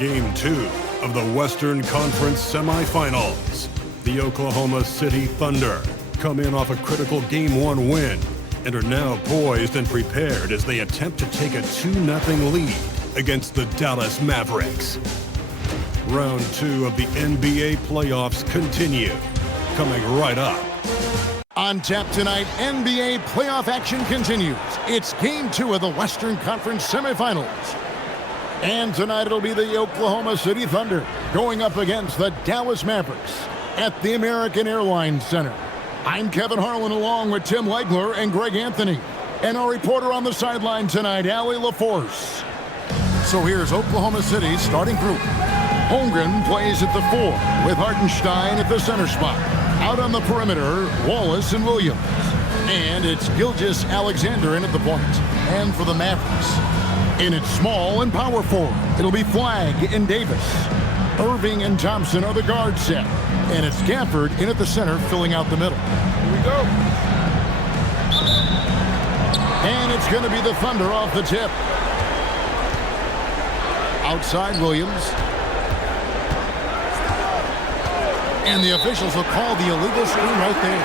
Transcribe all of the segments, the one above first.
Game 2 of the Western Conference Semifinals. The Oklahoma City Thunder come in off a critical Game 1 win and are now poised and prepared as they attempt to take a 2-0 lead against the Dallas Mavericks. Round 2 of the NBA playoffs continue, coming right up. On tap tonight, NBA playoff action continues. It's Game 2 of the Western Conference Semifinals. And tonight it'll be the Oklahoma City Thunder going up against the Dallas Mavericks at the American Airlines Center. I'm Kevin Harlan along with Tim Legler and Greg Anthony. And our reporter on the sideline tonight, Allie LaForce. So here's Oklahoma City's starting group. Holmgren plays at the 4 with Hartenstein at the center spot. Out on the perimeter, Wallace and Williams. And it's Gilgeous-Alexander in at the point. And for the Mavericks, in its small and power forward, it'll be Flagg and Davis. Irving and Thompson are the guard set. And it's Gafford in at the center, filling out the middle. Here we go. And it's going to be the Thunder off the tip. Outside Williams. And the officials will call the illegal screen right there.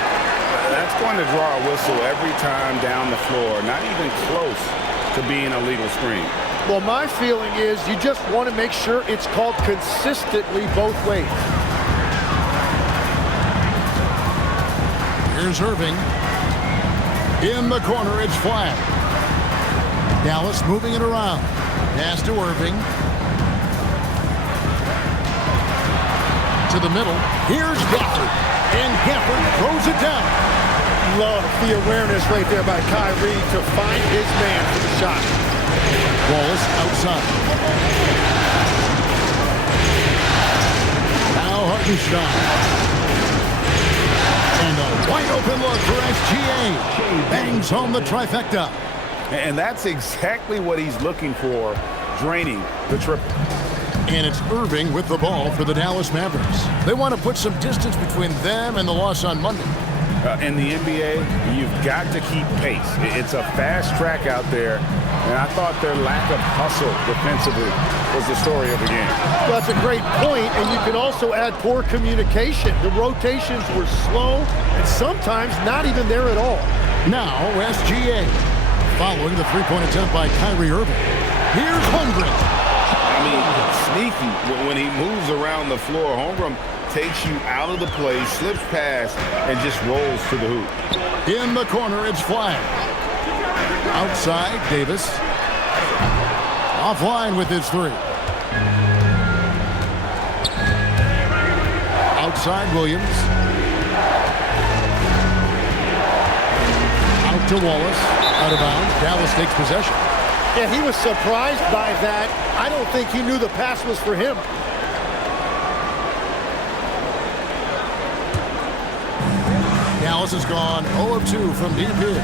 That's going to draw a whistle every time down the floor. Not even close to being a legal screen. Well, my feeling is you just want to make sure it's called consistently both ways. Here's Irving. In the corner, it's Flagg. Dallas moving it around. Pass to Irving. To the middle. Here's Gafford. And Gafford throws it down. Love the awareness right there by Kyrie to find his man for the shot. Wallace outside. Now Hartenstein. And a wide open look for SGA. Bangs home the trifecta. And that's exactly what he's looking for, draining the triple. And it's Irving with the ball for the Dallas Mavericks. They want to put some distance between them and the loss on Monday. In the NBA, you've got to keep pace. It's a fast track out there, and I thought their lack of hustle defensively was the story of the game. Well, that's a great point, and you can also add poor communication. The rotations were slow and sometimes not even there at all. Now SGA following the three-point attempt by Kyrie Irving. Here's Holmgren. I mean, sneaky when he moves around the floor. Holmgren takes you out of the play, slips past, and just rolls to the hoop. In the corner, it's Flagg. Outside, Davis. Offline with his 3. Outside, Williams. Out to Wallace. Out of bounds. Dallas takes possession. Yeah, he was surprised by that. I don't think he knew the pass was for him. Dallas has gone 0 of 2 from deep here.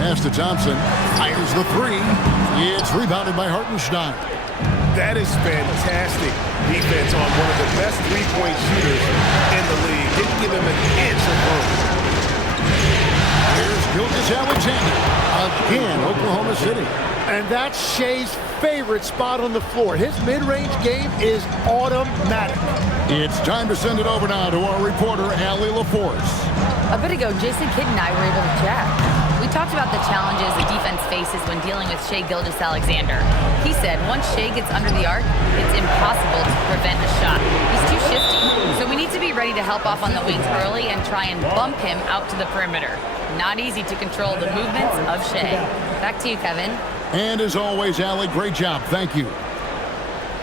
Pass to Thompson. Fires the 3. It's rebounded by Hartenstein. That is fantastic defense on one of the best three-point shooters in the league. Didn't give him an inch of room. Here's Gilgeous-Alexander. Again, Oklahoma City. And that's Shea's favorite spot on the floor. His mid-range game is automatic. It's time to send it over now to our reporter, Allie LaForce. A bit ago, Jason Kidd and I were able to chat. We talked about the challenges the defense faces when dealing with Shai Gilgeous-Alexander. He said once Shai gets under the arc, it's impossible to prevent a shot. He's too shifty, so we need to be ready to help off on the wings early and try and bump him out to the perimeter. Not easy to control the movements of Shai. Back to you, Kevin. And as always, Allie, great job. Thank you.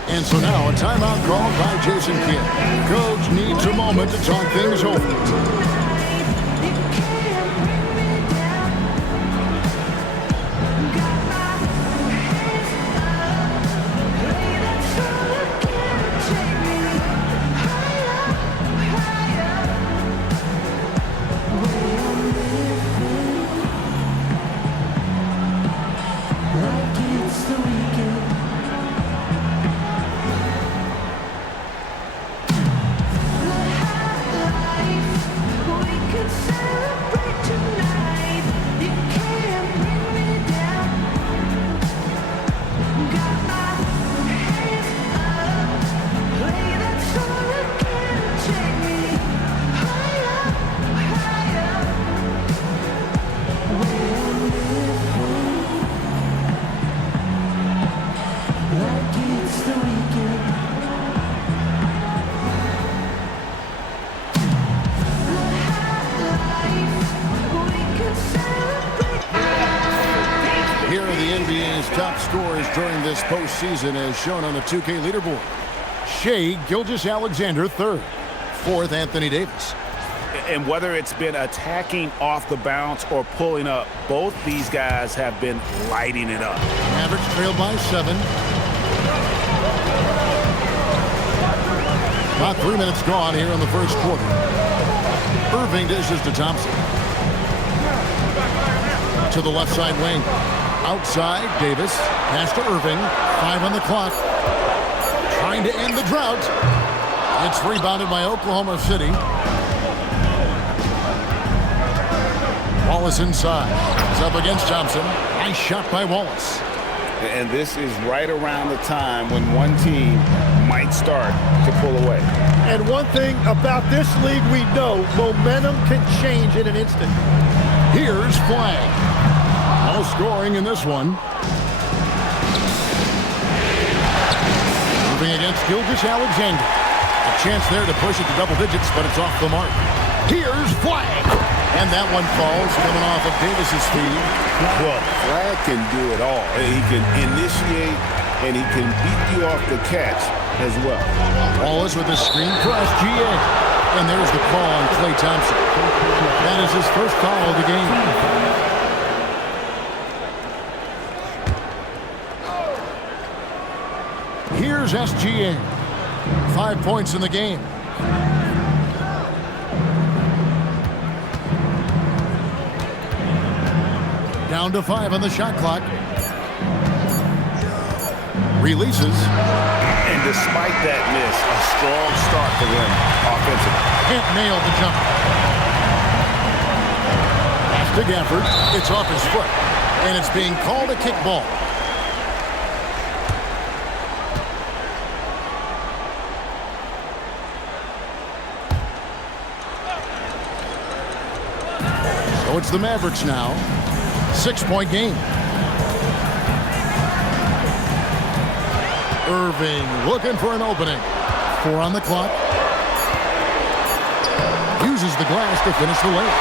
And so now a timeout called by Jason Kidd. Coach needs a moment to talk things over. NBA's top scorers during this postseason as shown on the 2K leaderboard. Shai Gilgeous-Alexander, third. Fourth, Anthony Davis. And whether it's been attacking off the bounce or pulling up, both these guys have been lighting it up. Mavericks trailed by 7. About 3 minutes gone here in the first quarter. Irving dishes to Thompson. To the left side wing. Outside, Davis. Pass to Irving. 5 on the clock. Trying to end the drought. It's rebounded by Oklahoma City. Wallace inside. He's up against Thompson. Nice shot by Wallace. And this is right around the time when one team might start to pull away. And one thing about this league we know, momentum can change in an instant. Here's Flag. No scoring in this one. Moving against Gilgeous-Alexander. A chance there to push it to double digits, but it's off the mark. Here's Flag. And that one falls, coming off of Davis's feed. Well, Flag can do it all. He can initiate, and he can beat you off the catch as well. Wallace with the screen for SGA. And there's the call on Klay Thompson. That is his first foul of the game. Here's SGA. 5 points in the game. Down to 5 on the shot clock. Releases. And despite that miss, a strong start for them offensively. Can't nail the jumper. Pass to Gafford. It's off his foot. And it's being called a kickball. So it's the Mavericks now. 6-point game. Irving looking for an opening. 4 on the clock. Uses the glass to finish the layup.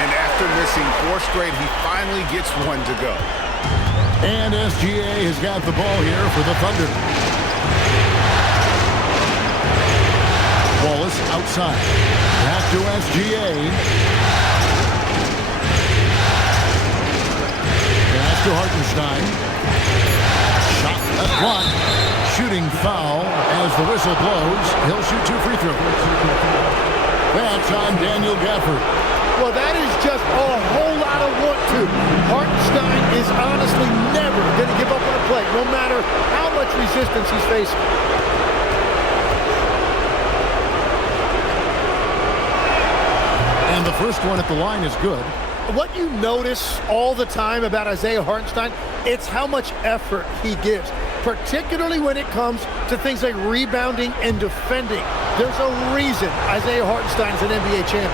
And after missing 4 straight, he finally gets one to go. And SGA has got the ball here for the Thunder. Wallace outside. Back to SGA. To Hartenstein. Shot blocked. Shooting foul as the whistle blows. He'll shoot 2 free throws. That's on Daniel Gafford. Well, that is just a whole lot of want to. Hartenstein is honestly never going to give up on a play, no matter how much resistance he's facing. And the first one at the line is good. What you notice all the time about Isaiah Hartenstein, it's how much effort he gives, particularly when it comes to things like rebounding and defending. There's a reason Isaiah Hartenstein is an NBA champion.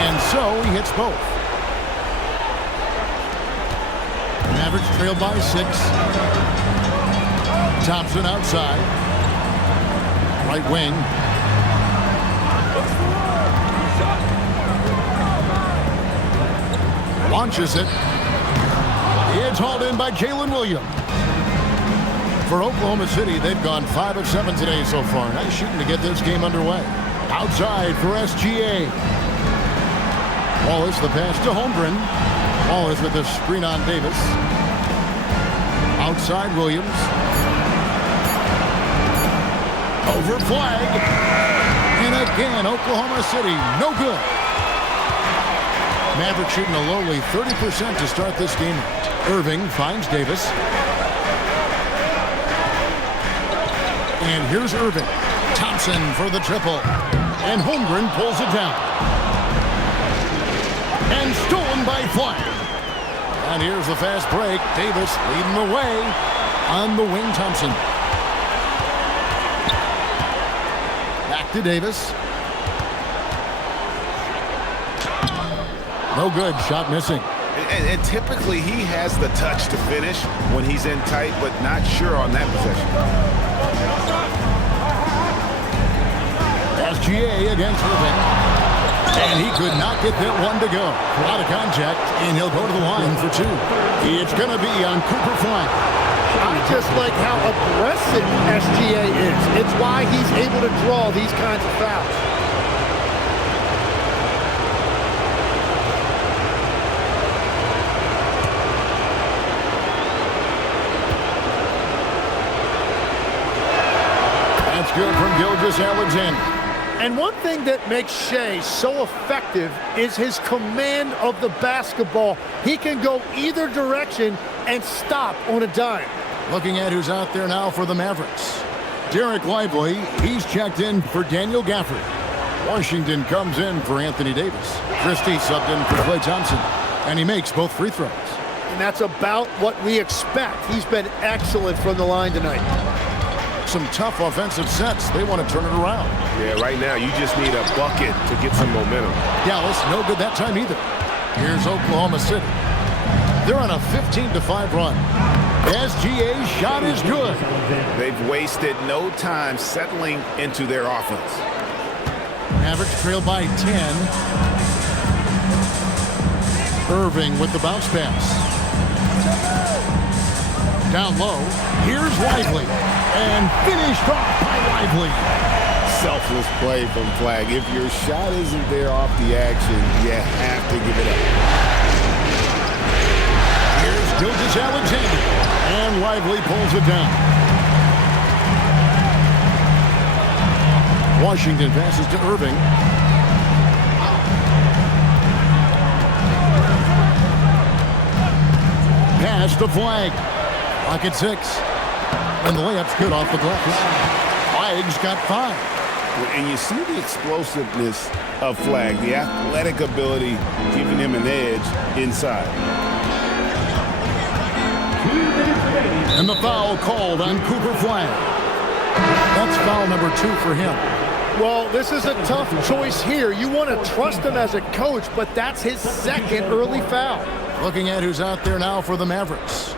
And so he hits both. Mavericks trailed by 6. Thompson outside. Right wing. Launches it. It's hauled in by Jalen Williams. For Oklahoma City, they've gone 5 of 7 today so far. Nice shooting to get this game underway. Outside for SGA. Wallace the pass to Holmgren. Wallace with the screen on Davis. Outside Williams. Over Flag. And again, Oklahoma City, no good. Mavericks shooting a lowly 30% to start this game. Irving finds Davis. And here's Irving. Thompson for the triple. And Holmgren pulls it down. And stolen by Flag. And here's the fast break. Davis leading the way on the wing. Thompson. Back to Davis. No good. Shot missing. And typically he has the touch to finish when he's in tight, but not sure on that possession. SGA against Irving. And he could not get that one to go. A lot of contact, and he'll go to the line for two. It's going to be on Cooper Flag. I just like how aggressive SGA is. It's why he's able to draw these kinds of fouls. That's good from Gilgeous-Alexander. And one thing that makes Shai so effective is his command of the basketball. He can go either direction and stop on a dime. Looking at who's out there now for the Mavericks. Derek Lively, he's checked in for Daniel Gafford. Washington comes in for Anthony Davis. Christie subbed in for Klay Thompson. And he makes both free throws. And that's about what we expect. He's been excellent from the line tonight. Some tough offensive sets. They want to turn it around. Yeah, right now you just need a bucket to get some momentum. Dallas, no good that time either. Here's Oklahoma City. They're on a 15-5 run. SGA's shot is good. They've wasted no time settling into their offense. Mavericks trail by 10. Irving with the bounce pass. Down low, here's Lively, and finished off by Lively. Selfless play from Flag. If your shot isn't there off the action, you have to give it up. Here's Gilgeous-Alexander, and Lively pulls it down. Washington passes to Irving. Pass to Flag. Lock at 6. And the layup's good off the glass. Flag's got 5. And you see the explosiveness of Flag, the athletic ability giving him an edge inside. And the foul called on Cooper Flag. That's foul number 2 for him. Well, this is a tough choice here. You want to trust him as a coach, but that's his second early foul. Looking at who's out there now for the Mavericks.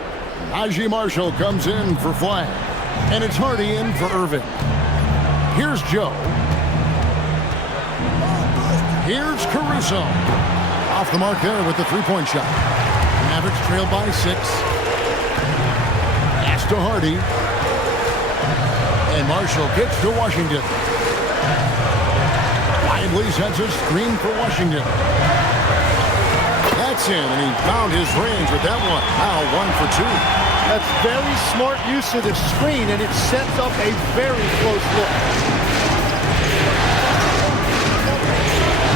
Najee Marshall comes in for Flag. And it's Hardy in for Irving. Here's Joe. Here's Caruso. Off the mark there with the three-point shot. Mavericks trail by 6. Pass to Hardy. And Marshall kicks to Washington. Lively sets a screen for Washington. That's in, and he found his range with that one. Now 1 for 2. That's very smart use of the screen, and it sets up a very close look.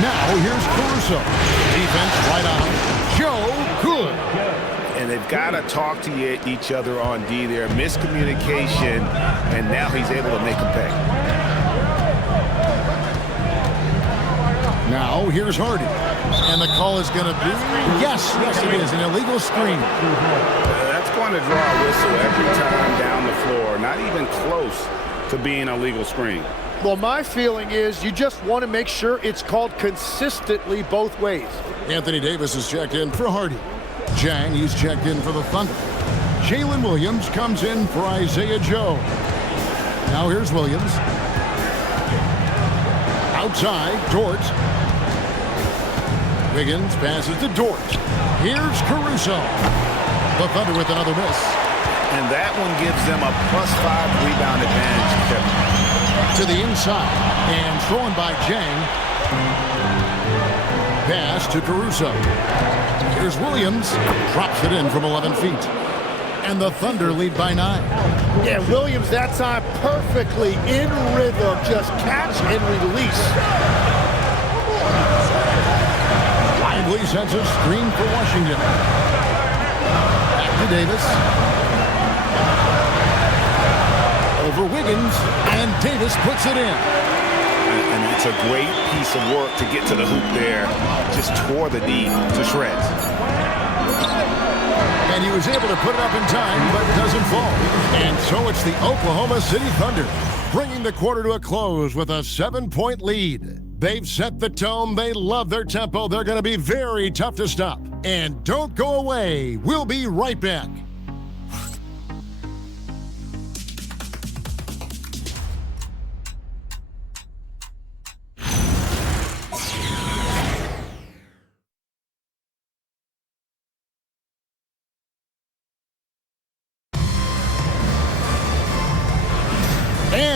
Now here's Caruso. Defense right on him. Joe, good. And they've got to talk to each other on D there. Miscommunication, and now he's able to make a pay. Now here's Hardy. And the call is going to be, yes, it is, an illegal screen. That's going to draw a whistle every time down the floor. Not even close to being a legal screen. Well, my feeling is you just want to make sure it's called consistently both ways. Anthony Davis is checked in for Hardy. Jang, he's checked in for the Thunder. Jalen Williams comes in for Isaiah Joe. Now here's Williams. Outside, Dort. Wiggins passes to Dort. Here's Caruso. The Thunder with another miss. And that one gives them a +5 rebound advantage. To the inside. And thrown by Jang. Pass to Caruso. Here's Williams. Drops it in from 11 feet. And the Thunder lead by 9. Yeah, Williams that time perfectly in rhythm. Just catch and release. Lively sets a screen for Washington. Back to Davis. Over Wiggins, and Davis puts it in. And it's a great piece of work to get to the hoop there. Just tore the D to shreds. And he was able to put it up in time, but doesn't fall. And so it's the Oklahoma City Thunder, bringing the quarter to a close with a 7-point lead. They've set the tone. They love their tempo. They're going to be very tough to stop. And don't go away. We'll be right back.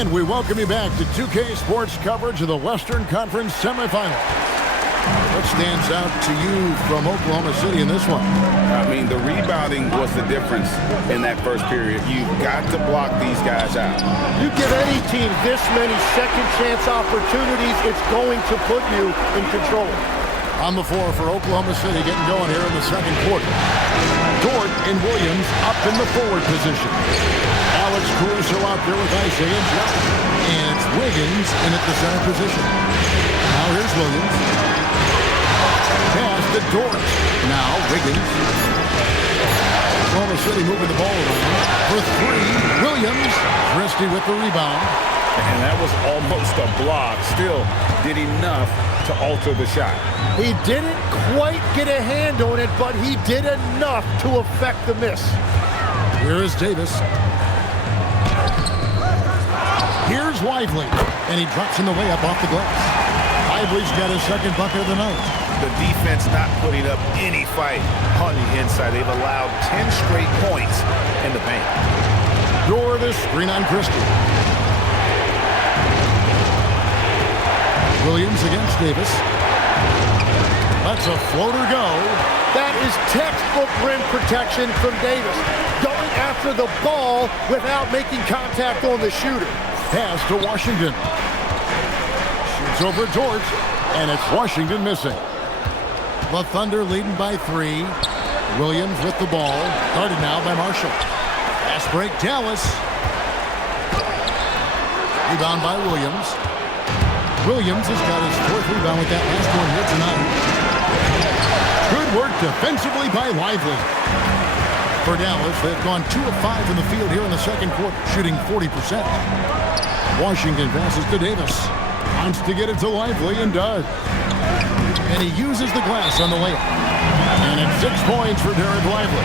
And we welcome you back to 2K Sports coverage of the Western Conference Semifinals. What stands out to you from Oklahoma City in this one? I mean, the rebounding was the difference in that first period. You've got to block these guys out. You give any team this many second chance opportunities, it's going to put you in control. On the floor for Oklahoma City, getting going here in the second quarter. Dort and Williams up in the forward position. Alex Caruso out there with Isaiah Joe. And it's Wiggins in at the center position. Now here's Williams. Pass to Dort. Now Wiggins. Oklahoma City moving the ball around. For three, Williams. Christie with the rebound. And that was almost a block. Still did enough to alter the shot. He didn't quite get a hand on it, but he did enough to affect the miss. Here is Davis. Here's Lively. And he drops in the layup off the glass. Lively's got his second bucket of the night. The defense not putting up any fight on the inside. They've allowed 10 straight points in the paint. Door the screen on Christie. Williams against Davis. That's a floater go. That is textbook rim protection from Davis. Going after the ball without making contact on the shooter. Pass to Washington. Shoots over Dort, and it's Washington missing. The Thunder leading by 3. Williams with the ball. Guarded now by Marshall. Pass break, Dallas. Rebound by Williams. Williams has got his 4th rebound with that last one here tonight. Good work defensively by Lively. For Dallas, they've gone 2 of 5 in the field here in the second quarter, shooting 40%. Washington passes to Davis. Wants to get it to Lively and does. And he uses the glass on the layup. And it's 6 points for Derek Lively.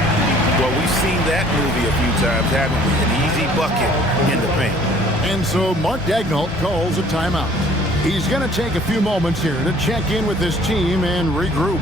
Well, we've seen that movie a few times, haven't we? An easy bucket in the paint. And so Mark Daigneault calls a timeout. He's going to take a few moments here to check in with his team and regroup.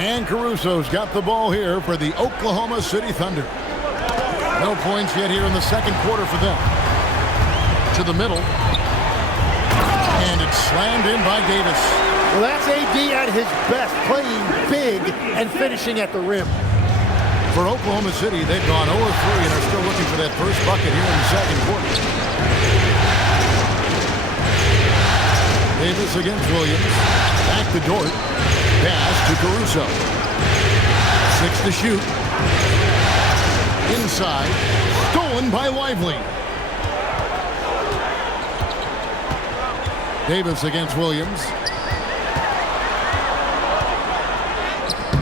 And Caruso's got the ball here for the Oklahoma City Thunder. No points yet here in the second quarter for them. To the middle. And it's slammed in by Davis. Well, that's AD at his best, playing big and finishing at the rim. For Oklahoma City, they've gone 0-3 and are still looking for that first bucket here in the second quarter. Davis against Williams. Back to Dort. Pass to Caruso. 6 to shoot. Inside. Stolen by Lively. Davis against Williams.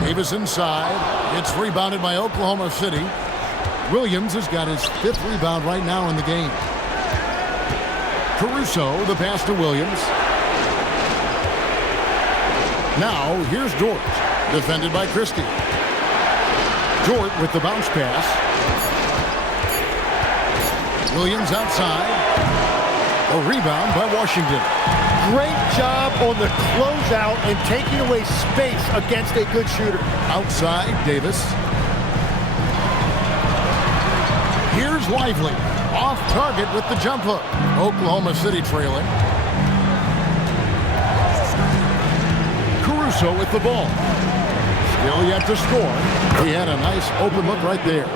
Davis inside. It's rebounded by Oklahoma City. Williams has got his 5th rebound right now in the game. Caruso, the pass to Williams. Now, here's Dort, defended by Christie. Dort with the bounce pass. Williams outside. A rebound by Washington. Great job on the closeout and taking away space against a good shooter. Outside, Davis. Here's Lively. Off target with the jump hook. Oklahoma City trailing. Caruso with the ball. Still yet to score. He had a nice open look right there.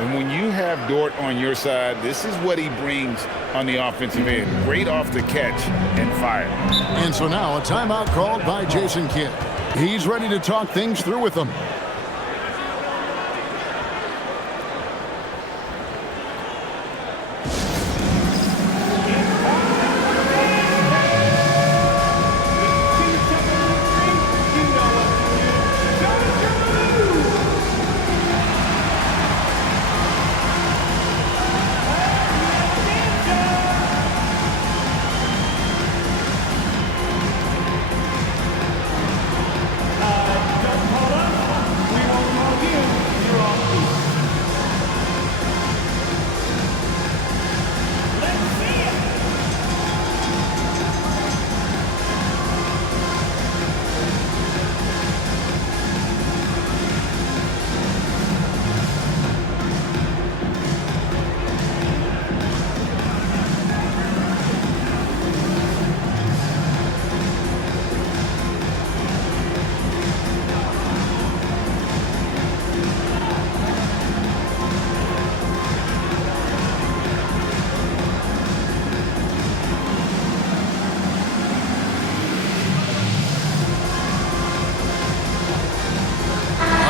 And when you have Dort on your side, this is what he brings on the offensive end. Great off the catch and fire. And so now a timeout called by Jason Kidd. He's ready to talk things through with them.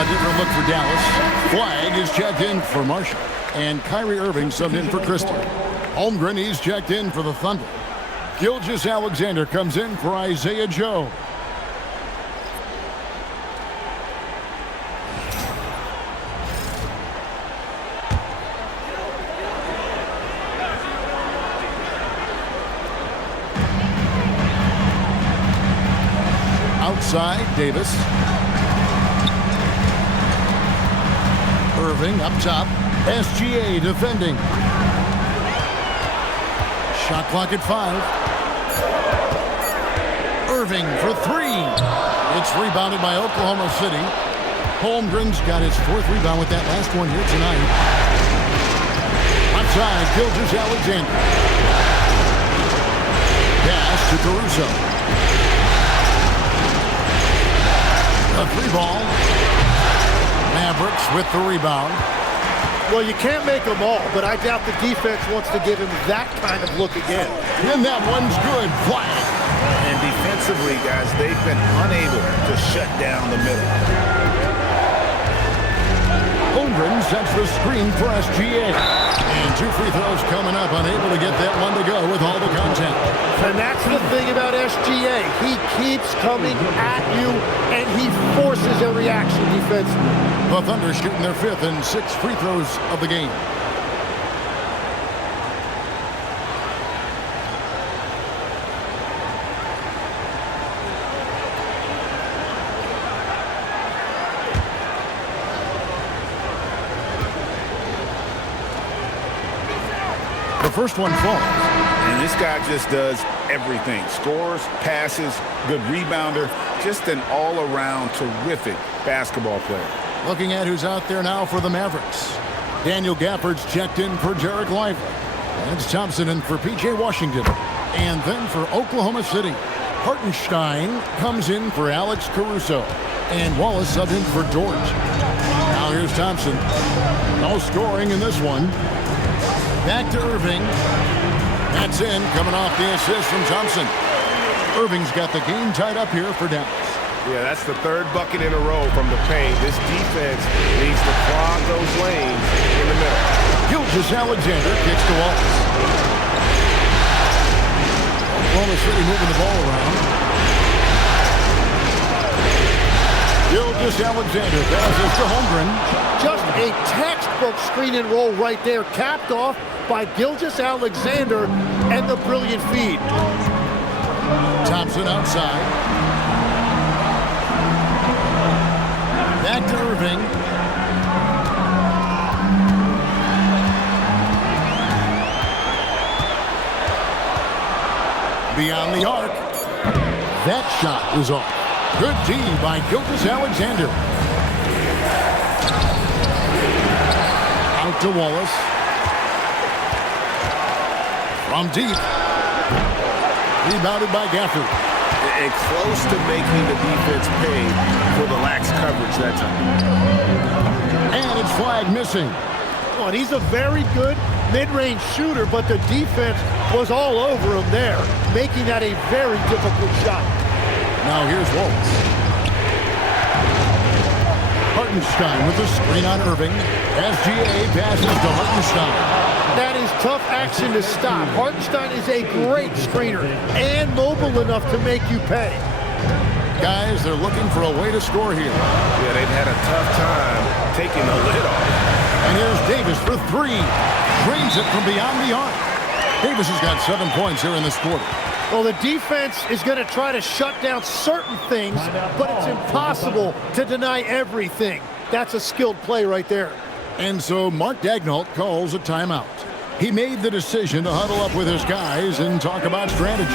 Different look for Dallas. Flag is checked in for Marshall. And Kyrie Irving subbed in for Christie. Holmgren, he's checked in for the Thunder. Gilgeous-Alexander comes in for Isaiah Joe. Outside, Davis. Irving up top. SGA defending. Shot clock at 5. Irving for 3. It's rebounded by Oklahoma City. Holmgren's got his 4th rebound with that last one here tonight. Outside, Gilgeous-Alexander. Pass to Caruso. A 3-ball. Mavericks with the rebound. Well, you can't make them all, but I doubt the defense wants to give him that kind of look again. And that one's good. Flag. And defensively, guys, they've been unable to shut down the middle. Holmgren sets the screen for SGA. And 2 free throws coming up, unable to get that one to go with all the contact. And that's the thing about SGA. He keeps coming at you, and he forces a reaction defensively. The Thunder shooting their 5th and 6th free throws of the game. The first one falls. And this guy just does everything. Scores, passes, good rebounder. Just an all-around terrific basketball player. Looking at who's out there now for the Mavericks. Daniel Gafford's checked in for Derek Lively. Lance Thompson in for P.J. Washington. And then for Oklahoma City, Hartenstein comes in for Alex Caruso. And Wallace subbed in for Dort. Now here's Thompson. No scoring in this one. Back to Irving. That's in, coming off the assist from Thompson. Irving's got the game tied up here for Dallas. Yeah, that's the 3rd bucket in a row from the paint. This defense needs to clog those lanes in the middle. Gilgeous-Alexander kicks to Wallace. Oklahoma City moving the ball around. Gilgeous-Alexander passes to Holmgren. Just a textbook screen and roll right there, capped off by Gilgeous-Alexander and the brilliant feed. Thompson outside. Back to Irving. beyond the arc. That shot is off. Good D by Gilgeous-Alexander. Out to Wallace. From deep. Rebounded by Gafford. And close to making the defense pay for the lax coverage that time. And it's flag missing. Oh, and he's a very good mid-range shooter, but the defense was all over him there, making that a very difficult shot. Now here's Wallace. Hartenstein with the screen on Irving. SGA passes to Hartenstein. That is tough action to stop. Hartenstein is a great screener and mobile enough to make you pay. Guys, they're looking for a way to score here. Yeah, they've had a tough time taking the lid off. And here's Davis for three. Drains it from beyond the arc. Davis has got 7 points here in this quarter. Well, the defense is going to try to shut down certain things, but it's impossible to deny everything. That's a skilled play right there. And so Mark Daigneault calls a timeout. He made the decision to huddle up with his guys and talk about strategy.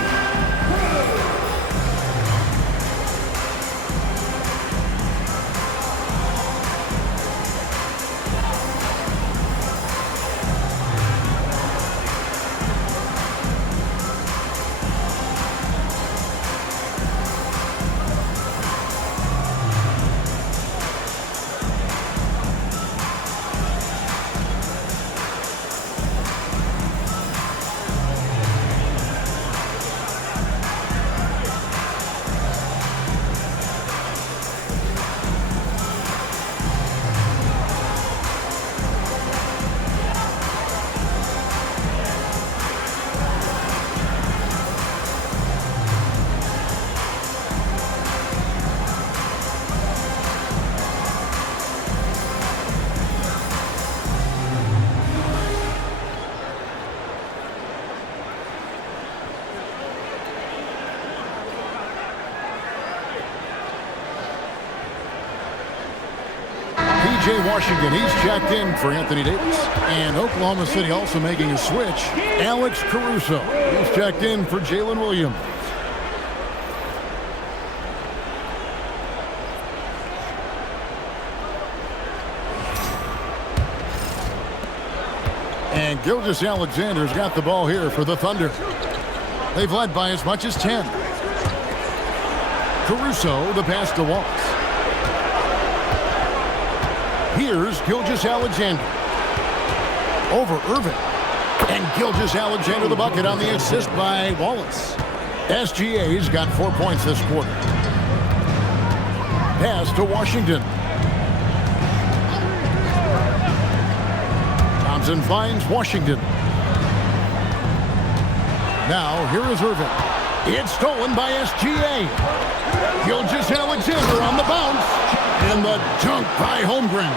Washington, he's checked in for Anthony Davis. And Oklahoma City also making a switch. Alex Caruso, he's checked in for Jalen Williams. And Gilgeous-Alexander's got the ball here for the Thunder. They've led by as much as 10. Caruso, the pass to Wallace. Here's Gilgeous-Alexander. Over Irving. And Gilgeous-Alexander the bucket on the assist by Wallace. SGA's got 4 points this quarter. Pass to Washington. Thompson finds Washington. Now here is Irving. It's stolen by SGA. Gilgeous-Alexander on the bounce. And the dunk by Holmgren.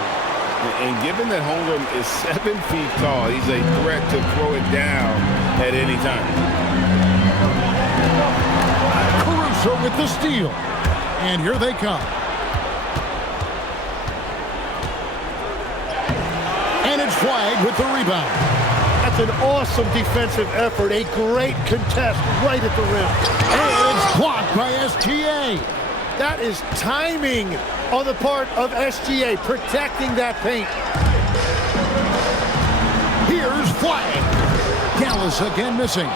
And given that Holmgren is 7 feet tall, he's a threat to throw it down at any time. Caruso with the steal. And here they come. And it's flagged with the rebound. That's an awesome defensive effort. A great contest right at the rim. And it's blocked by SGA. That is timing on the part of SGA, protecting that paint. Here's flag. Gallus again missing.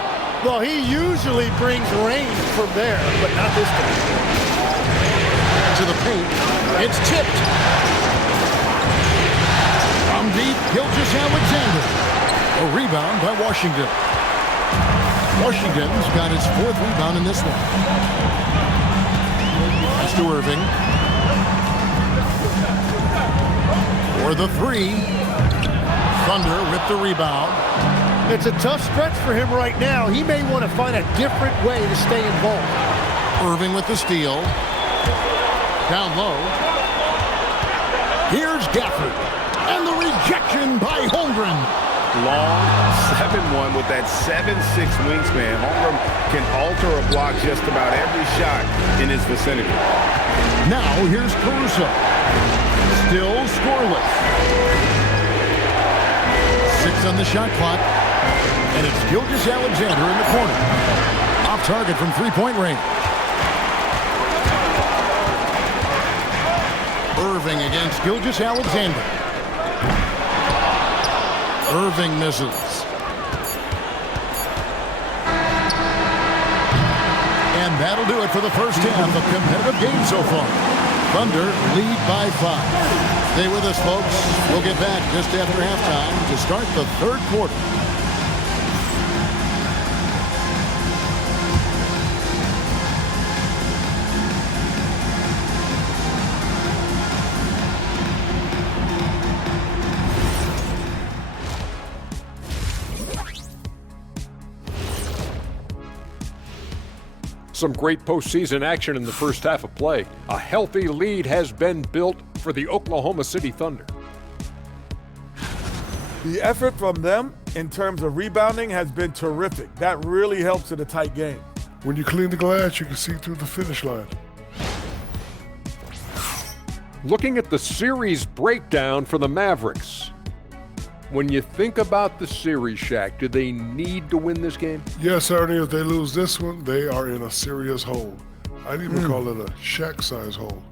Well, he usually brings rain from there, but not this time. To the paint. It's tipped. From deep, Gilgeous-Alexander. A rebound by Washington. Washington's got his 4th rebound in this one. Pass to Irving. For the 3. Thunder with the rebound. It's a tough stretch for him right now. He may want to find a different way to stay involved. Irving with the steal. Down low. Here's Gafford. And the rejection by Holmgren. Long 7-1 with that 7'6" wingspan. Holmgren can alter a block just about every shot in his vicinity. Now here's Caruso. Still scoreless. 6 on the shot clock. And it's Gilgeous-Alexander in the corner. Off target from three-point range. Irving against Gilgeous-Alexander. Irving misses. And that'll do it for the first half of competitive game so far. Thunder lead by 5. Stay with us, folks. We'll get back just after halftime to start the third quarter. Some great postseason action in the first half of play. A healthy lead has been built for the Oklahoma City Thunder. The effort from them in terms of rebounding has been terrific. That really helps in a tight game. When you clean the glass, you can see through the finish line. Looking at the series breakdown for the Mavericks. When you think about the series, Shaq, do they need to win this game? Yes, Ernie, if they lose this one, they are in a serious hole. I'd even call it a Shaq-size hole.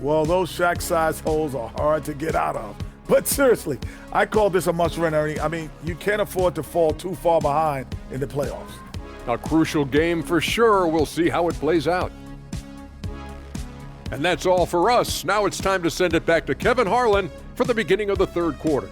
Well, those Shaq-size holes are hard to get out of. But seriously, I call this a must-win, Ernie. I mean, you can't afford to fall too far behind in the playoffs. A crucial game for sure. We'll see how it plays out. And that's all for us. Now it's time to send it back to Kevin Harlan for the beginning of the third quarter.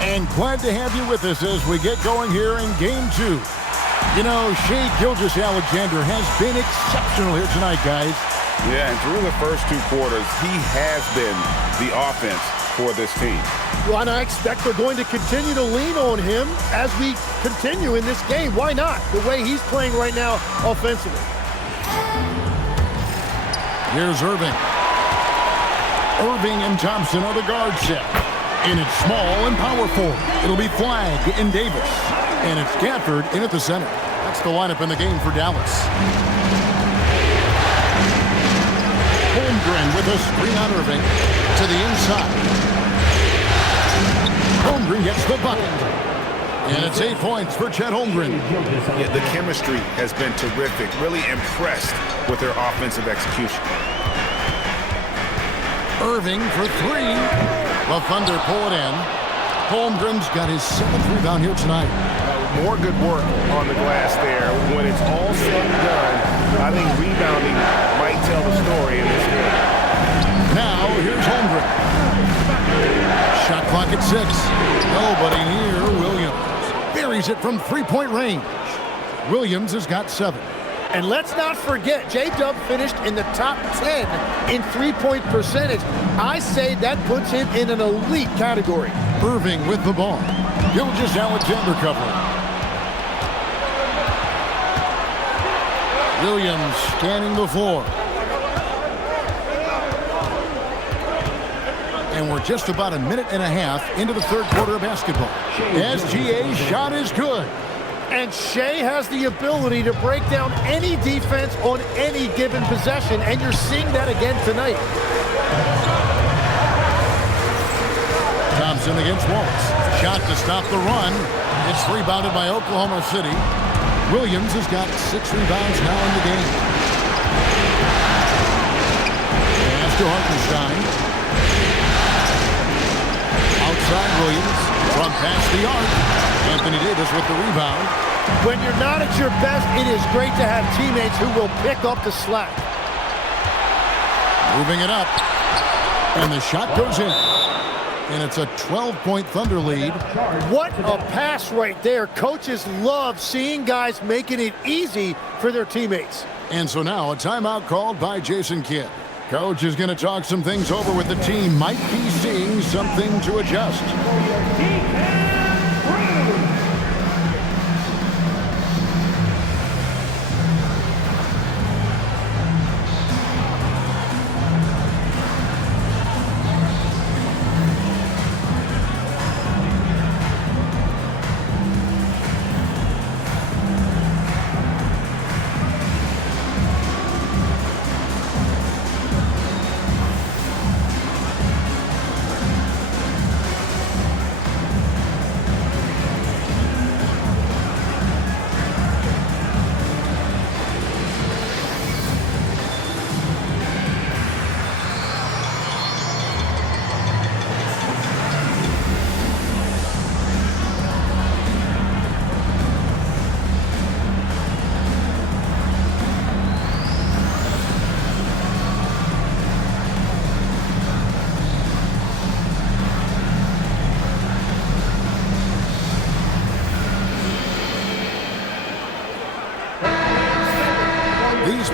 And glad to have you with us as we get going here in Game 2. You know, Shai Gilgeous-Alexander has been exceptional here tonight, guys. Yeah, and through the first 2 quarters, he has been the offense for this team. Well, and I expect they're going to continue to lean on him as we continue in this game. Why not? The way he's playing right now offensively. Here's Irving. Irving and Thompson are the guard set. And it's small and power forward. It'll be Flagg and Davis. And it's Gafford in at the center. That's the lineup in the game for Dallas. Holmgren with a screen on Irving to the inside. Holmgren gets the bucket. And it's 8 points for Chet Holmgren. Yeah, the chemistry has been terrific. Really impressed with their offensive execution. Irving for 3. The Thunder pull it in. Holmgren's got his 7th rebound here tonight. More good work on the glass there. When it's all said and done, I think rebounding might tell the story in this game. Now, here's Holmgren. Shot clock at 6. Nobody near Williams. Buries it from three-point range. Williams has got 7. And let's not forget, J-Dub finished in the top 10 in three-point percentage. I say that puts him in an elite category. Irving with the ball. Gilgeous-Alexander covering. Williams scanning the floor. And we're just about a minute and a half into the third quarter of basketball. SGA's shot is good. And Shai has the ability to break down any defense on any given possession, and you're seeing that again tonight. Thompson against Wallace. Shot to stop the run. It's rebounded by Oklahoma City. Williams has got 6 rebounds now in the game. Pass to Hartenstein. Outside Williams. From past the arc. Anthony Davis with the rebound. When you're not at your best, it is great to have teammates who will pick up the slack. Moving it up. And the shot goes in. And it's a 12-point Thunder lead. What a pass right there. Coaches love seeing guys making it easy for their teammates. And so now a timeout called by Jason Kidd. Coach is going to talk some things over with the team. Might be seeing something to adjust.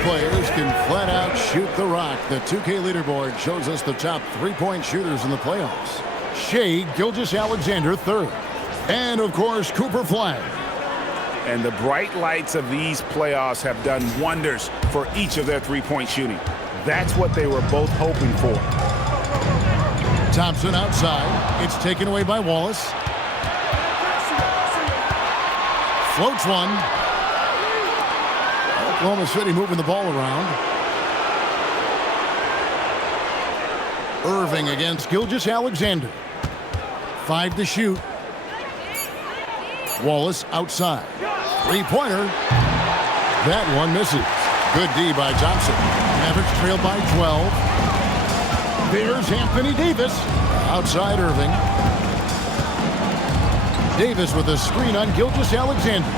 players can flat out shoot the rock. The 2K leaderboard shows us the top three-point shooters in the playoffs. Shai Gilgeous-Alexander third. And, of course, Cooper Flag. And the bright lights of these playoffs have done wonders for each of their three-point shooting. That's what they were both hoping for. Thompson outside. It's taken away by Wallace. Floats one. Oklahoma City moving the ball around. Irving against Gilgeous-Alexander. 5 to shoot. Wallace outside. Three-pointer. That one misses. Good D by Thompson. Mavericks trailed by 12. There's Anthony Davis. Outside Irving. Davis with a screen on Gilgeous-Alexander.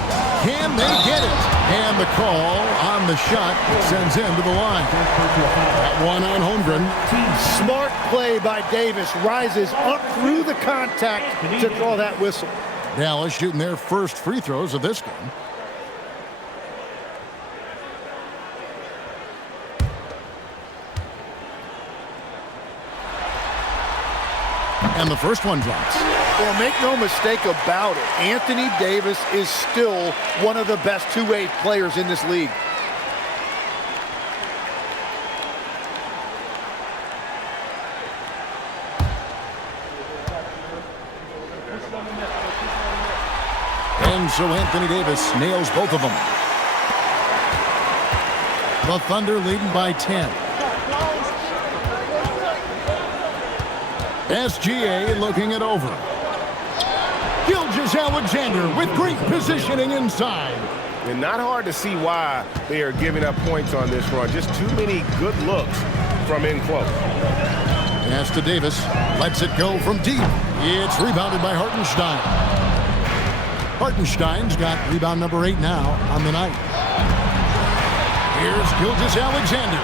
Can they get it? And the call on the shot sends him to the line. That one on Holmgren. Smart play by Davis. Rises up through the contact to draw that whistle. Dallas shooting their first free throws of this game. And the first one drops. Well, make no mistake about it. Anthony Davis is still one of the best two-way players in this league. And so Anthony Davis nails both of them. The Thunder leading by 10. SGA looking it over. Gilgeous-Alexander with great positioning inside. And not hard to see why they are giving up points on this run. Just too many good looks from in close. Pass to Davis. Lets it go from deep. It's rebounded by Hartenstein. Hartenstein's got rebound number 8 now on the night. Here's Gilgeous-Alexander.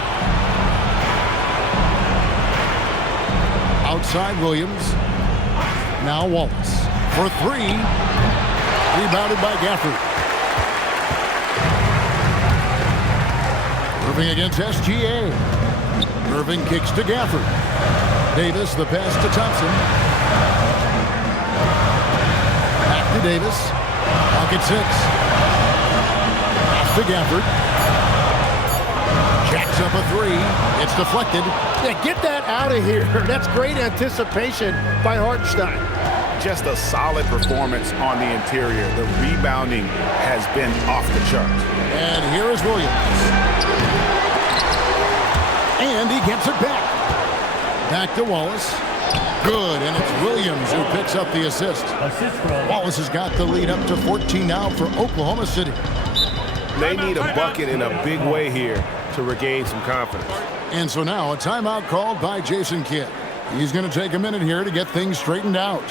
Outside Williams. Now Wallace for 3. Rebounded by Gafford. Irving against SGA. Irving kicks to Gafford. Davis, the pass to Thompson. Back to Davis. Pocket 6. Pass to Gafford. Jacks up a 3. It's deflected. Yeah, get that out of here. That's great anticipation by Hartenstein. Just a solid performance on the interior. The rebounding has been off the charts. And here is Williams. And he gets it back. Back to Wallace. Good, and it's Williams who picks up the assist. Wallace has got the lead up to 14 now for Oklahoma City. They need a bucket in a big way here to regain some confidence. And so now a timeout called by Jason Kidd. He's going to take a minute here to get things straightened out.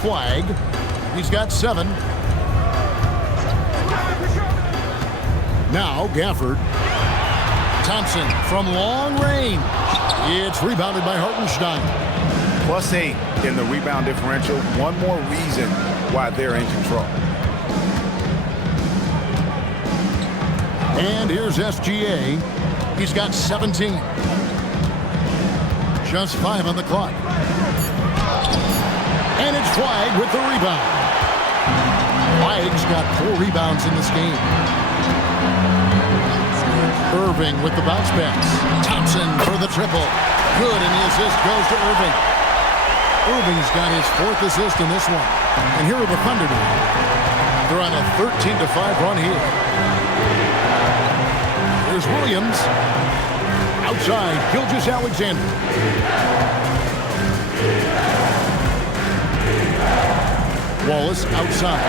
Flagg. He's got 7. Now Gafford. Thompson from long range. It's rebounded by Hartenstein. +8 in the rebound differential. One more reason why they're in control. And here's SGA. He's got 17. Just 5 on the clock. And it's Flagg with the rebound. Flagg's got 4 rebounds in this game. Irving with the bounce pass. Thompson for the triple. Good, and the assist goes to Irving. Irving's got his 4th assist in this one. And here are the Thunder now. They're on a 13-5 run here. Here's Williams. Outside, Gilgeous-Alexander. Wallace outside.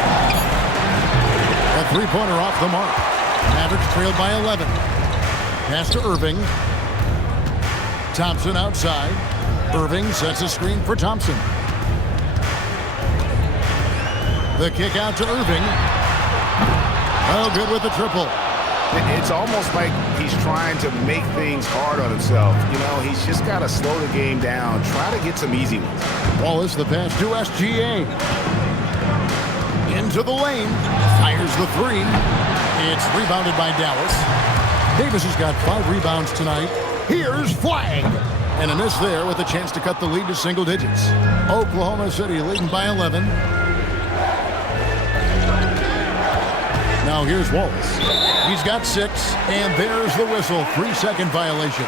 A 3-pointer off the mark. Mavericks trailed by 11. Pass to Irving. Thompson outside. Irving sets a screen for Thompson. The kick out to Irving. Oh, good with the triple. It's almost like he's trying to make things hard on himself. You know, he's just got to slow the game down, try to get some easy ones. Wallace, the pass to SGA. Into the lane. Fires the 3. It's rebounded by Dallas. Davis has got 5 rebounds tonight. Here's Flagg. And a miss there with a chance to cut the lead to single digits. Oklahoma City leading by 11. Now here's Wallace. He's got 6, and there's the whistle. 3-second violation.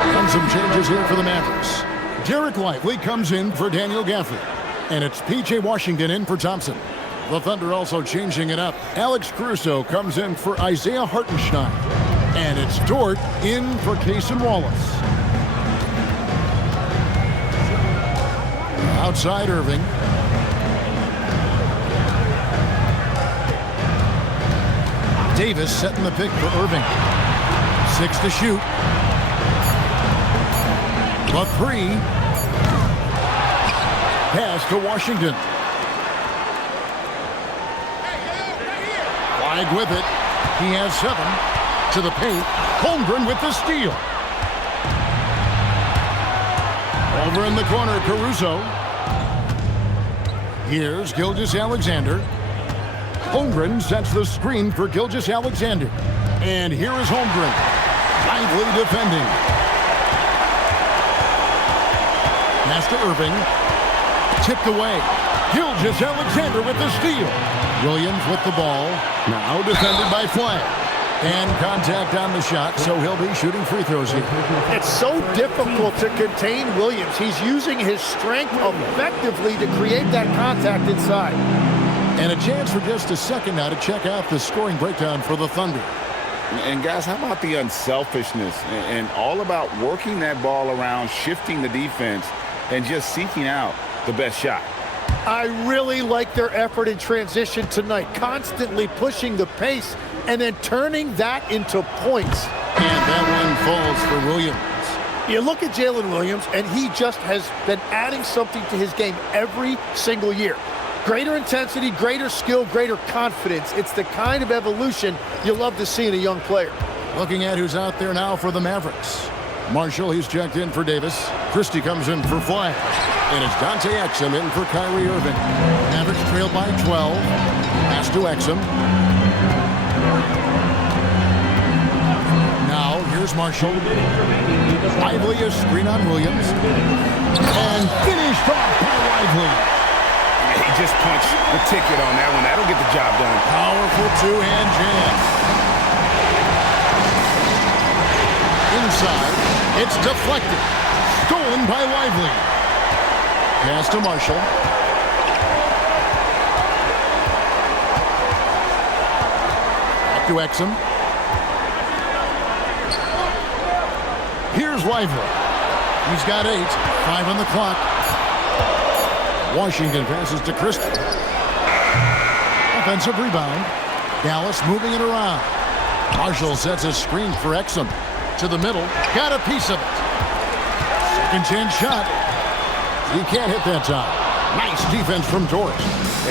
And some changes here for the Mavericks. Derek Lively comes in for Daniel Gafford. And it's P.J. Washington in for Thompson. The Thunder also changing it up. Alex Caruso comes in for Isaiah Hartenstein. And it's Dort in for Cason Wallace. Outside Irving. Davis setting the pick for Irving. 6 to shoot. The 3. Pass to Washington. Flagg with it. He has 7. To the paint. Holmgren with the steal. Over in the corner, Caruso. Here's Gilgeous-Alexander. Holmgren sets the screen for Gilgeous-Alexander. And here is Holmgren. Lively defending. Pass to Irving. Tipped away. Gilgeous-Alexander with the steal. Williams with the ball. Now defended by Flagg. And contact on the shot, so he'll be shooting free throws here. It's so difficult to contain Williams. He's using his strength effectively to create that contact inside. And a chance for just a second now to check out the scoring breakdown for the Thunder. And guys, how about the unselfishness and all about working that ball around, shifting the defense, and just seeking out the best shot? I really like their effort in transition tonight, constantly pushing the pace and then turning that into points. And that one falls for Williams. You look at Jalen Williams, and he just has been adding something to his game every single year. Greater intensity, greater skill, greater confidence. It's the kind of evolution you love to see in a young player. Looking at who's out there now for the Mavericks. Marshall, he's checked in for Davis. Christie comes in for Flagg. And it's Dante Exum in for Kyrie Irving. Mavericks trailed by 12. Pass to Exum. Now, here's Marshall. Lively a screen on Williams. And finished off by Lively. He just punched the ticket on that one. That'll get the job done. Powerful two-hand jam. Inside, it's deflected. Stolen by Lively. Pass to Marshall. Back to Exum. Here's Lively. He's got 8. 5 on the clock. Washington passes to Christie. Offensive rebound. Dallas moving it around. Marshall sets a screen for Exum. To the middle. Got a piece of it. Second chance shot. He can't hit that time. Nice defense from Dort.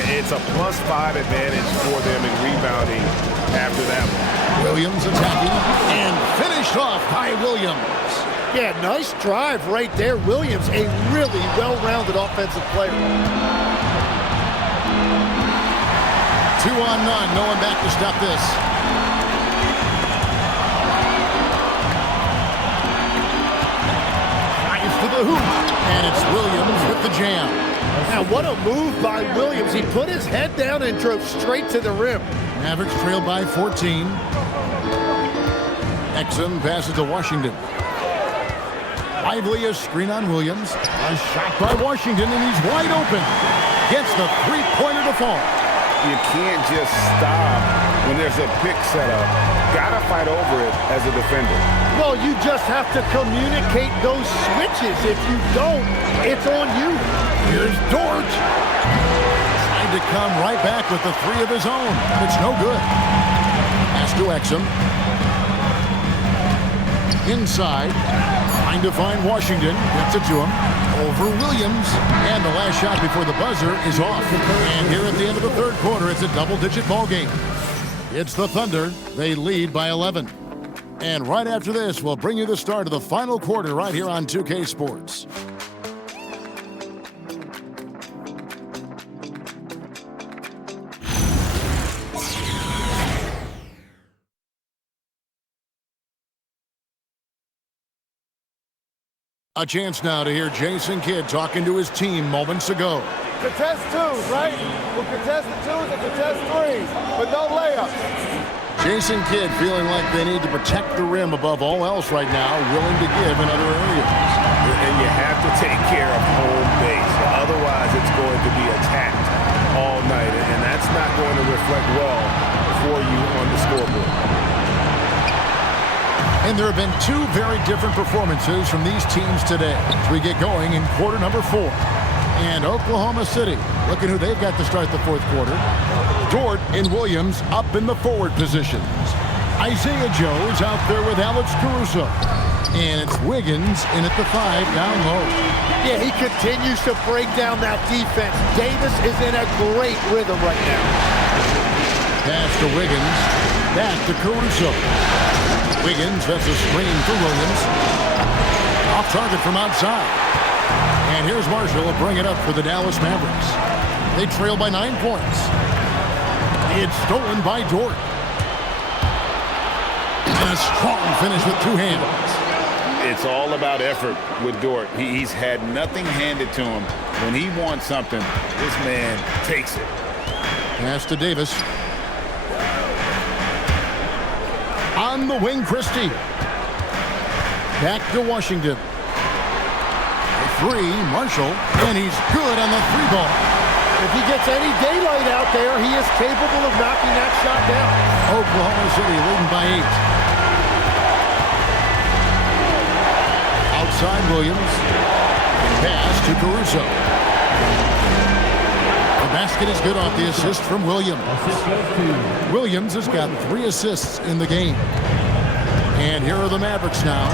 It's a +5 advantage for them in rebounding after that one. Williams attacking and finished off by Williams. Yeah, nice drive right there. Williams, a really well-rounded offensive player. 2-on-none. No one back to stop this. Drives to the hoop. And it's Williams with the jam. Now, what a move by Williams. He put his head down and drove straight to the rim. Mavericks trail by 14. Exum passes to Washington. Lively a screen on Williams. A shot by Washington, and he's wide open. Gets the three-pointer to fall. You can't just stop when there's a pick set up. Gotta fight over it as a defender. Well, you just have to communicate those switches. If you don't, it's on you. Here's Dort. Trying to come right back with the three of his own. It's no good. Pass to Exum. Inside. Trying to find Washington. Gets it to him. Over Williams. And the last shot before the buzzer is off. And here at the end of the third quarter, it's a double-digit ball game. It's the Thunder. They lead by 11. And right after this, we'll bring you the start of the final quarter right here on 2K Sports. A chance now to hear Jason Kidd talking to his team moments ago. Contest twos, right? We'll contest the twos and contest threes, but no layups. Jason Kidd feeling like they need to protect the rim above all else right now, willing to give in other areas. And you have to take care of home base. Otherwise, it's going to be attacked all night, and that's not going to reflect well for you on the scoreboard. And there have been two very different performances from these teams today as we get going in quarter number 4. And Oklahoma City, looking who they've got to start the fourth quarter. Dort and Williams up in the forward positions. Isaiah Joe is out there with Alex Caruso. And it's Wiggins in at the 5 down low. Yeah, he continues to break down that defense. Davis is in a great rhythm right now. Pass to Wiggins. Back to Caruso. Wiggins, that's a screen for Williams. Off target from outside. And here's Marshall to bring it up for the Dallas Mavericks. They trail by 9 points. It's stolen by Dort. And a strong finish with two hands. It's all about effort with Dort. He's had nothing handed to him. When he wants something, this man takes it. Pass to Davis. On the wing, Christie. Back to Washington. A 3, Marshall, and he's good on the 3 ball. If he gets any daylight out there, he is capable of knocking that shot down. Oklahoma City leading by 8. Outside Williams. Pass to Caruso. The basket is good off the assist from Williams. Williams has got 3 assists in the game. And here are the Mavericks now.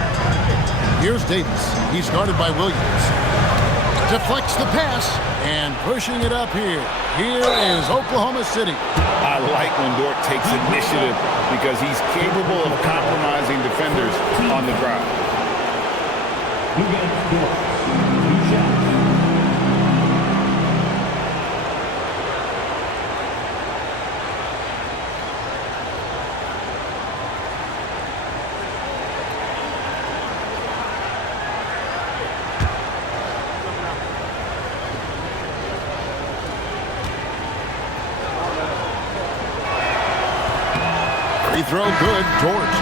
Here's Davis. He's guarded by Williams. Deflects the pass and pushing it up here. Here is Oklahoma City. I like when Dort takes initiative because he's capable of compromising defenders on the drive. Free throw good, Dort.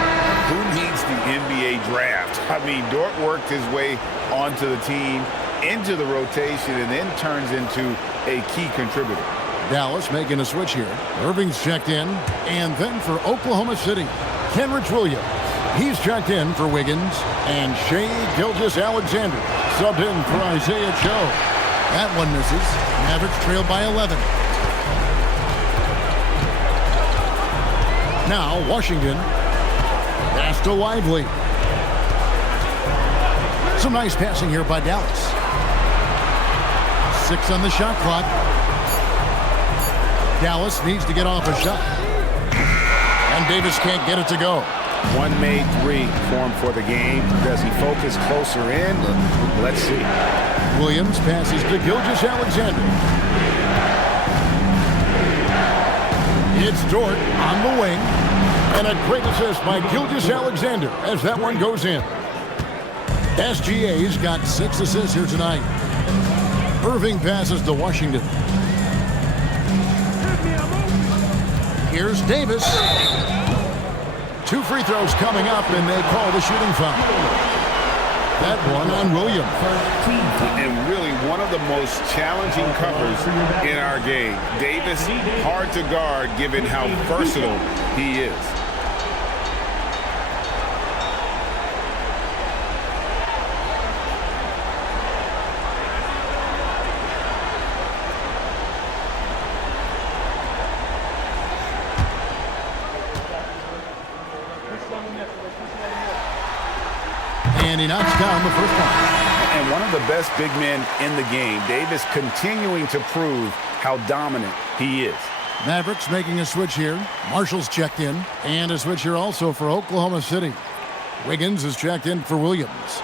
Who needs the NBA draft? I mean, Dort worked his way onto the team, into the rotation, and then turns into a key contributor. Dallas making a switch here. Irving's checked in. And then for Oklahoma City, Kenrich Williams. He's checked in for Wiggins. And Shai Gilgeous-Alexander subbed in for Isaiah Joe. That one misses. Mavericks trail by 11. Now Washington. Pass to Lively. Some nice passing here by Dallas. 6 on the shot clock. Dallas needs to get off a shot. And Davis can't get it to go. One made three for him for the game. Does he focus closer in? Let's see. Williams passes to Gilgeous-Alexander. It's Dort on the wing. And a great assist by Gilgeous-Alexander as that one goes in. SGA's got 6 assists here tonight. Irving passes to Washington. Here's Davis. 2 free throws coming up, and they call the shooting foul. That one on Williams. And really one of the most challenging covers in our game. Davis, hard to guard given how versatile he is. And he knocks down the first one. And one of the best big men in the game. Davis continuing to prove how dominant he is. Mavericks making a switch here. Marshall's checked in. And a switch here also for Oklahoma City. Wiggins is checked in for Williams.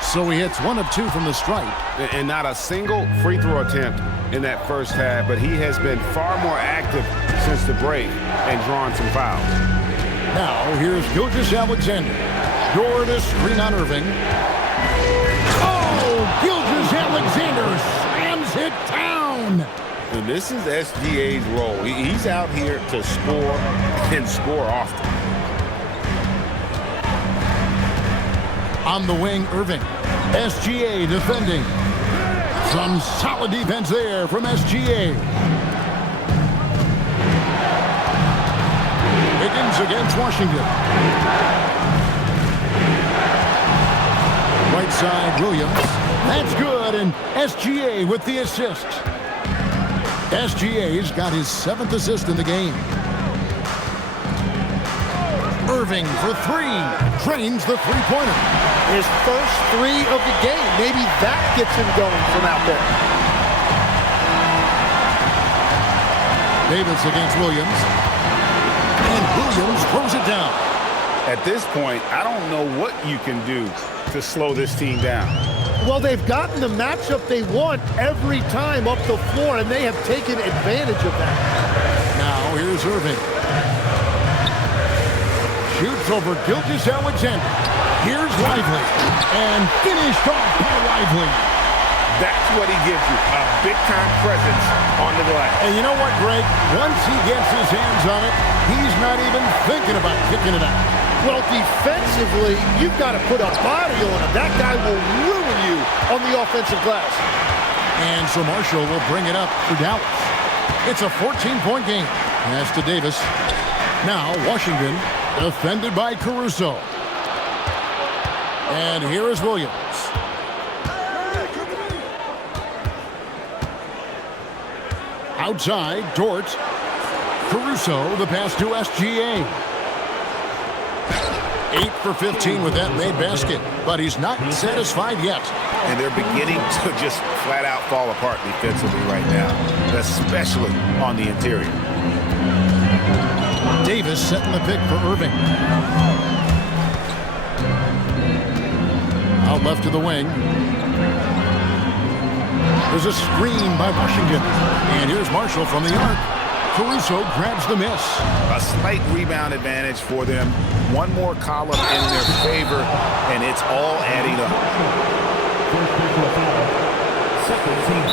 So he hits 1 of 2 from the stripe. And not a single free throw attempt in that first half, but he has been far more active since the break and drawn some fouls. Now here's Gilgeous-Alexander. Door to screen on Irving. Oh, Gilgeous-Alexander slams it down. And this is SGA's role. He's out here to score and score often. On the wing, Irving. SGA defending. Some solid defense there from SGA. Wiggins against Washington. Right side, Williams. That's good, and SGA with the assist. SGA's got his 7th assist in the game. Irving for 3. Drains the three-pointer. His first 3 of the game. Maybe that gets him going from out there. Davis against Williams. And Williams throws it down. At this point, I don't know what you can do to slow this team down. Well, they've gotten the matchup they want every time up the floor, and they have taken advantage of that. Now here's Irving. Shoots over Gilgeous-Alexander. Here's Lively. And finished off by Lively. That's what he gives you, a big-time presence on the glass. And you know what, Greg? Once he gets his hands on it, he's not even thinking about kicking it out. Well, defensively, you've got to put a body on him. That guy will ruin you on the offensive glass. And so Marshall will bring it up for Dallas. It's a 14-point game. Pass to Davis. Now Washington, defended by Caruso. And here is Williams. Outside, Dort. Caruso, the pass to SGA. 8 for 15 with that made basket, but he's not satisfied yet. And they're beginning to just flat out fall apart defensively right now, especially on the interior. Davis setting the pick for Irving. Out left to the wing. There's a screen by Washington. And here's Marshall from the arc. Caruso grabs the miss. A slight rebound advantage for them. One more column in their favor, and it's all adding up.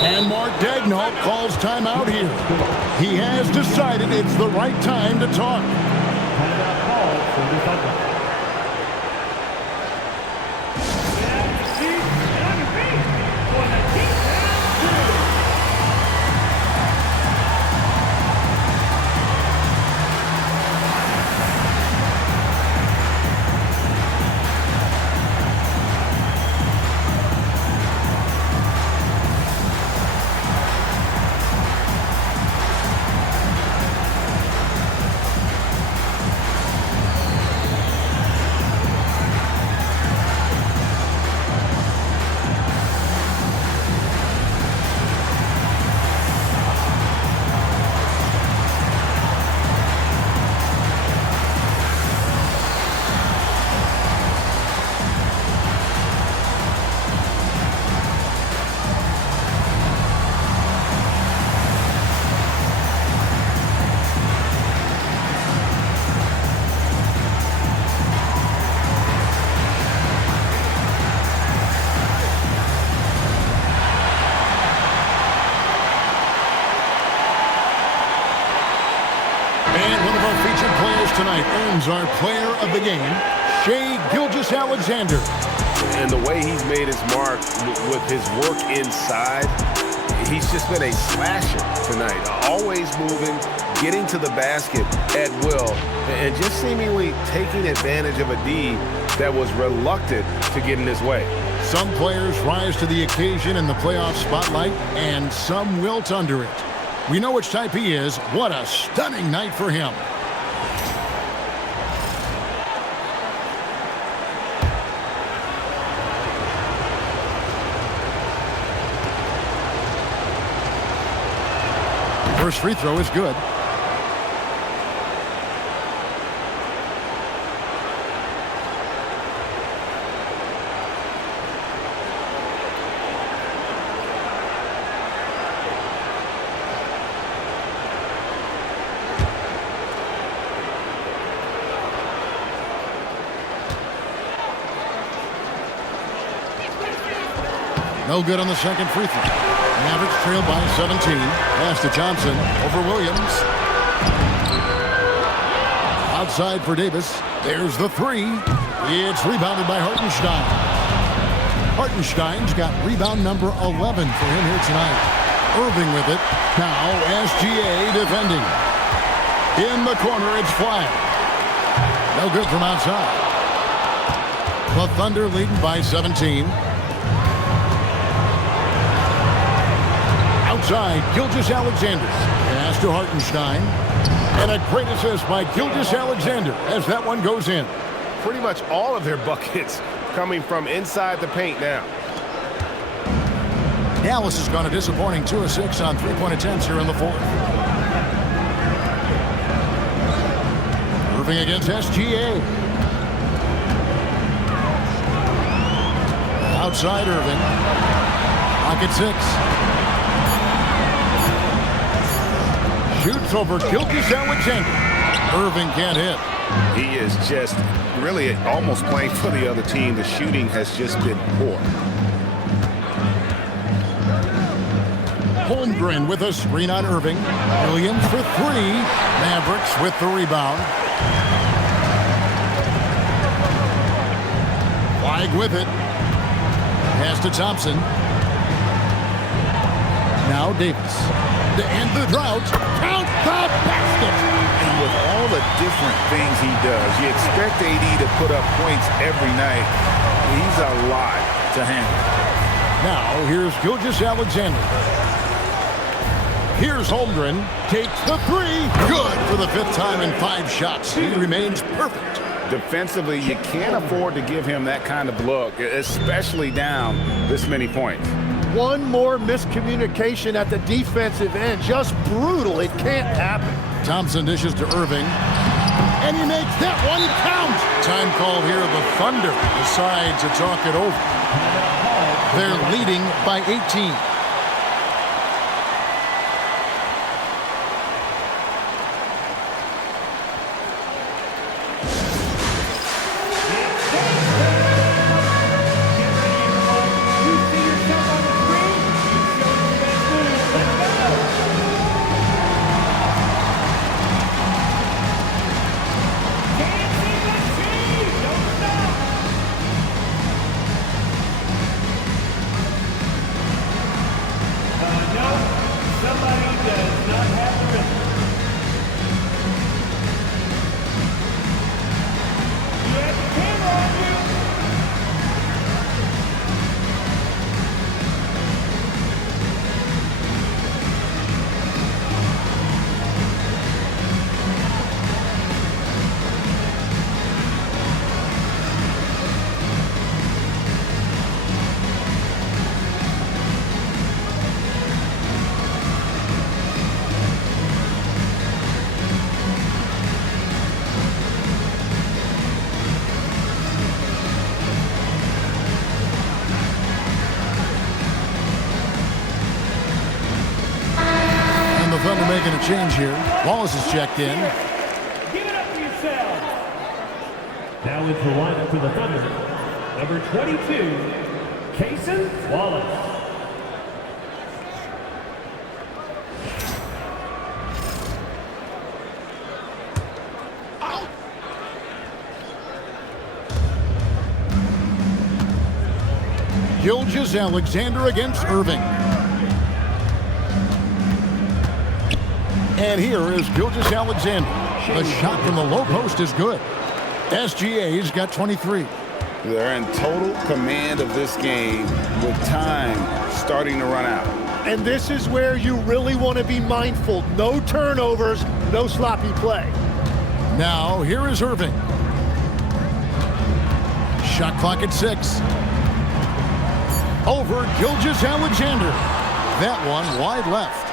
And Mark Daigneault calls timeout here. He has decided it's the right time to talk. tonight earns our player of the game, Shai Gilgeous-Alexander. And the way he's made his mark with his work inside, he's just been a slasher tonight. Always moving, getting to the basket at will, and just seemingly taking advantage of a D that was reluctant to get in his way. Some players rise to the occasion in the playoff spotlight, and some wilt under it. We know which type he is. What a stunning night for him. First free throw is good. No good on the second free throw. Mavericks trail by 17. Pass to Johnson over Williams. Outside for Davis. There's the three. It's rebounded by Hartenstein. Hartenstein's got rebound number 11 for him here tonight. Irving with it. Now SGA defending. In the corner, it's flat. No good from outside. The Thunder leading by 17. Outside, Gilgeous-Alexander. Pass to Hartenstein. And a great assist by Gilgeous-Alexander as that one goes in. Pretty much all of their buckets coming from inside the paint now. Dallas has gone a disappointing 2 of 6 on three-point attempts here in the fourth. Irving against SGA. Outside Irving. Pocket 6. Shoots over Gilgeous-Alexander. Irving can't hit. He is just really almost playing for the other team. The shooting has just been poor. Holmgren with a screen on Irving. Williams for three. Mavericks with the rebound. Flag with it. Pass to Thompson. Now Davis. To end the drought. Count the basket. And with all the different things he does, you expect AD to put up points every night. He's a lot to handle. Now here's Gilgeous-Alexander. Here's Holmgren. Takes the three. Good for the 5th time in 5 shots. He remains perfect. Defensively, you can't afford to give him that kind of look, especially down this many points. One more miscommunication at the defensive end. Just brutal. It can't happen. Thompson dishes to Irving. And he makes that one count. Time call here. The Thunder decide to talk it over. They're leading by 18. Thunder making a change here. Wallace is checked in. Give it up for yourself. Now into the lineup for the Thunder, number 22, Jayson Wallace. Gilgeous-Alexander against Irving. And here is Gilgeous-Alexander. The shot from the low post is good. SGA's got 23. They're in total command of this game with time starting to run out. And this is where you really want to be mindful. No turnovers, no sloppy play. Now, here is Irving. Shot clock at 6. Over Gilgeous-Alexander. That one wide left.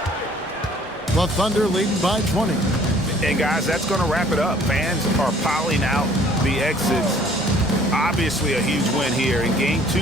The Thunder leading by 20. And guys, that's going to wrap it up. Fans are piling out the exits. Obviously a huge win here in Game 2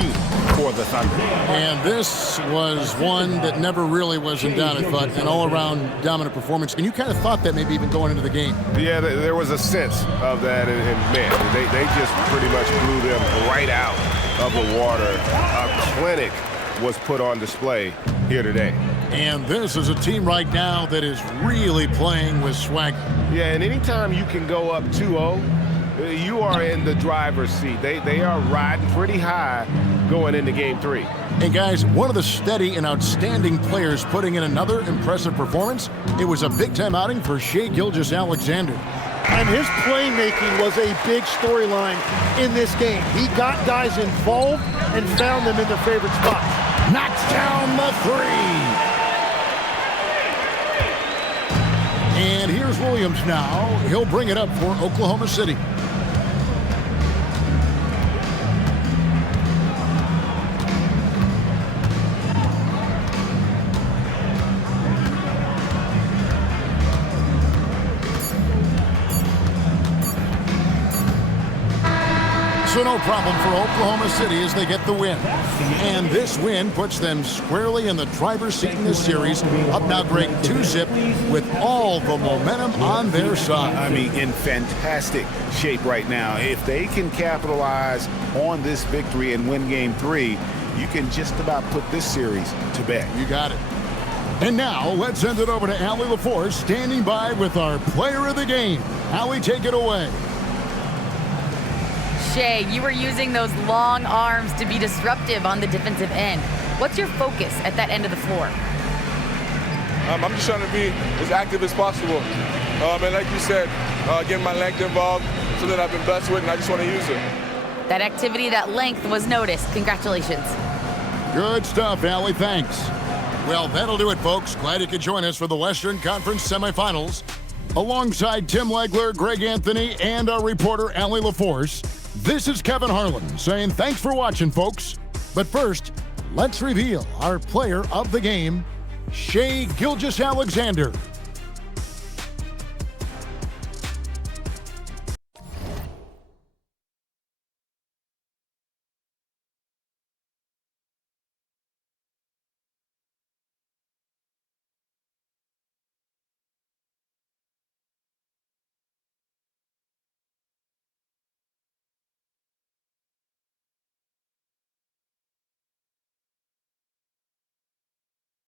for the Thunder. And this was one that never really was in doubt, I thought, an all-around dominant performance. And you kind of thought that maybe even going into the game. Yeah, there was a sense of that, and man, they just pretty much blew them right out of the water. A clinic was put on display here today. And this is a team right now that is really playing with swagger. Yeah, and anytime you can go up 2-0, you are in the driver's seat. They are riding pretty high going into Game 3. And guys, one of the steady and outstanding players putting in another impressive performance. It was a big-time outing for Shai Gilgeous-Alexander. And his playmaking was a big storyline in this game. He got guys involved and found them in their favorite spots. Knocks down the 3. And here's Williams now. He'll bring it up for Oklahoma City. So no problem for Oklahoma City as they get the win. And this win puts them squarely in the driver's seat in this series. Up now, Greg, 2-zip with all the momentum on their side. I mean, in fantastic shape right now. If they can capitalize on this victory and win Game 3, you can just about put this series to bed. You got it. And now, let's send it over to Allie LaForce, standing by with our player of the game. Allie, take it away. Shai, you were using those long arms to be disruptive on the defensive end. What's your focus at that end of the floor? I'm just trying to be as active as possible. And like you said, getting my length involved, something I've been blessed with, and I just want to use it. That activity, that length was noticed. Congratulations. Good stuff, Allie. Thanks. Well, that'll do it, folks. Glad you could join us for the Western Conference Semifinals. Alongside Tim Legler, Greg Anthony, and our reporter, Allie LaForce, this is Kevin Harlan saying thanks for watching, folks. But first, let's reveal our player of the game, Shai Gilgeous-Alexander.